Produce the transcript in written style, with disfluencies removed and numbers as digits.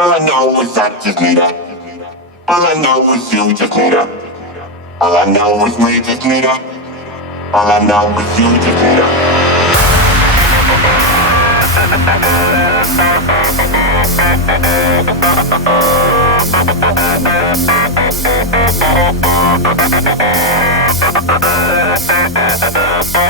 All I know is I just need her. All I know is you just need her. All I know is we just need her. All I know is you just need her.